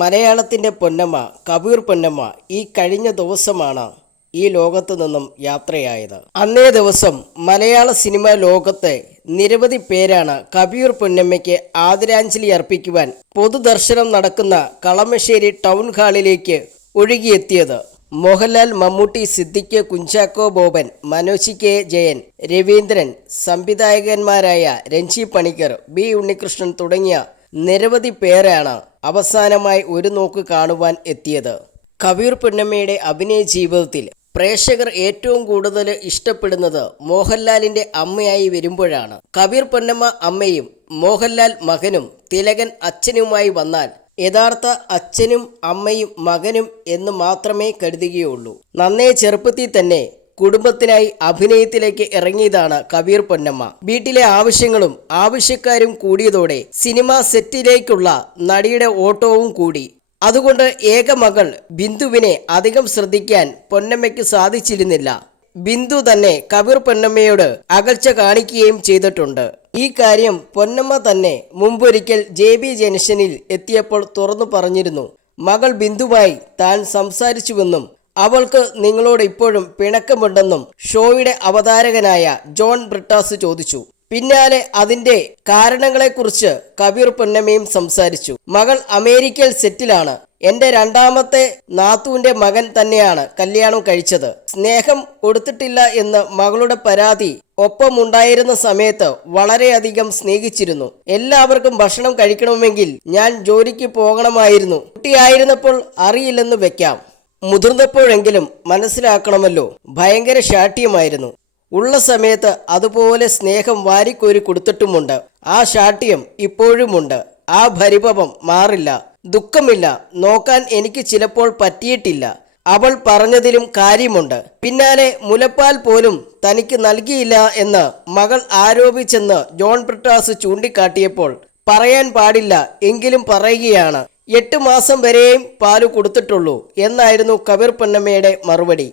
മലയാളത്തിൻ്റെ പൊന്നമ്മ കബീർ പൊന്നമ്മ ഈ കഴിഞ്ഞ ദിവസമാണ് ഈ ലോകത്തു നിന്നും യാത്രയായത്. അന്നേ ദിവസം മലയാള സിനിമാ ലോകത്തെ നിരവധി പേരാണ് കബീർ പൊന്നമ്മയ്ക്ക് ആദരാഞ്ജലി അർപ്പിക്കുവാൻ പൊതുദർശനം നടക്കുന്ന കളമശ്ശേരി ടൗൺ ഹാളിലേക്ക് ഒഴുകിയെത്തിയത്. മോഹൻലാൽ, മമ്മൂട്ടി, സിദ്ദിഖ്, കുഞ്ചാക്കോ ബോബൻ, മനോജ് കെ ജയൻ, രവീന്ദ്രൻ, സംവിധായകന്മാരായ രഞ്ജി പണിക്കർ, ബി ഉണ്ണികൃഷ്ണൻ തുടങ്ങിയ നിരവധി പേരാണ് അവസാനമായി ഒരു നോക്ക് കാണുവാൻ എത്തിയത്. കബീർ പൊന്നമ്മയുടെ അഭിനയ ജീവിതത്തിൽ പ്രേക്ഷകർ ഏറ്റവും കൂടുതൽ ഇഷ്ടപ്പെടുന്നത് മോഹൻലാലിൻ്റെ അമ്മയായി വരുമ്പോഴാണ്. കബീർ പൊന്നമ്മ അമ്മയും മോഹൻലാൽ മകനും തിലകൻ അച്ഛനുമായി വന്നാൽ യഥാർത്ഥ അച്ഛനും അമ്മയും മകനും എന്ന് മാത്രമേ കരുതുകയുള്ളൂ. നന്നേ ചെറുപ്പത്തിൽ തന്നെ കുടുംബത്തിനായി അഭിനയത്തിലേക്ക് ഇറങ്ങിയതാണ് കബീർ പൊന്നമ്മ. വീട്ടിലെ ആവശ്യങ്ങളും ആവശ്യക്കാരും കൂടിയതോടെ സിനിമാ സെറ്റിലേക്കുള്ള നടിയുടെ ഓട്ടവും കൂടി. അതുകൊണ്ട് ഏക മകൾ ബിന്ദുവിനെ അധികം ശ്രദ്ധിക്കാൻ പൊന്നമ്മയ്ക്ക് സാധിച്ചിരുന്നില്ല. ബിന്ദു തന്നെ കബീർ പൊന്നമ്മയോട് അകൽച്ച കാണിക്കുകയും ചെയ്തിട്ടുണ്ട്. ഈ കാര്യം പൊന്നമ്മ തന്നെ മുമ്പൊരിക്കൽ JB ജംഗ്ഷനിൽ എത്തിയപ്പോൾ തുറന്നു പറഞ്ഞിരുന്നു. മകൾ ബിന്ദുവായി താൻ സംസാരിച്ചുവെന്നും അവൾക്ക് നിങ്ങളോട് ഇപ്പോഴും പിണക്കമുണ്ടെന്നും ഷോയുടെ അവതാരകനായ ജോൺ ബ്രിട്ടാസ് ചോദിച്ചു. പിന്നാലെ അതിൻ്റെ കാരണങ്ങളെക്കുറിച്ച് കബീർ പൊന്നമ്മയും സംസാരിച്ചു. മകൾ അമേരിക്കയിൽ സെറ്റിലാണ്. എൻ്റെ രണ്ടാമത്തെ നാത്തൂൻ്റെ മകൻ തന്നെയാണ് കല്യാണം കഴിച്ചത്. സ്നേഹം കൊടുത്തിട്ടില്ല എന്ന് മകളുടെ പരാതി. ഒപ്പമുണ്ടായിരുന്ന സമയത്ത് വളരെയധികം സ്നേഹിച്ചിരുന്നു. എല്ലാവർക്കും ഭക്ഷണം കഴിക്കണമെങ്കിൽ ഞാൻ ജോലിക്ക് പോകണമായിരുന്നു. കുട്ടിയായിരുന്നപ്പോൾ അറിയില്ലെന്ന് വെക്കാം. മുതിർന്നപ്പോഴെങ്കിലും മനസ്സിലാക്കണമല്ലോ. ഭയങ്കര ശാഠ്യമായിരുന്നു. ഉള്ള സമയത്ത് അതുപോലെ സ്നേഹം വാരിക്കോരി കൊടുത്തിട്ടുമുണ്ട്. ആ ശാഠ്യം ഇപ്പോഴുമുണ്ട്. ആ പരിഭവം മാറില്ല. ദുഃഖമില്ല. നോക്കാൻ എനിക്ക് ചിലപ്പോൾ പറ്റിയിട്ടില്ല. അവൾ പറഞ്ഞതിലും കാര്യമുണ്ട്. പിന്നാലെ മുലപ്പാൽ പോലും തനിക്ക് നൽകിയില്ല എന്ന് മകൾ ആരോപിച്ചെന്ന് ജോൺ ബ്രിട്ടാസ് ചൂണ്ടിക്കാട്ടിയപ്പോൾ പറയാൻ പാടില്ല എങ്കിലും പറയുകയാണ്. 8 മാസം വരെയും പാല് കൊടുത്തിട്ടുള്ളൂ എന്നായിരുന്നു കബീർ പൊന്നമ്മയുടെ മറുപടി.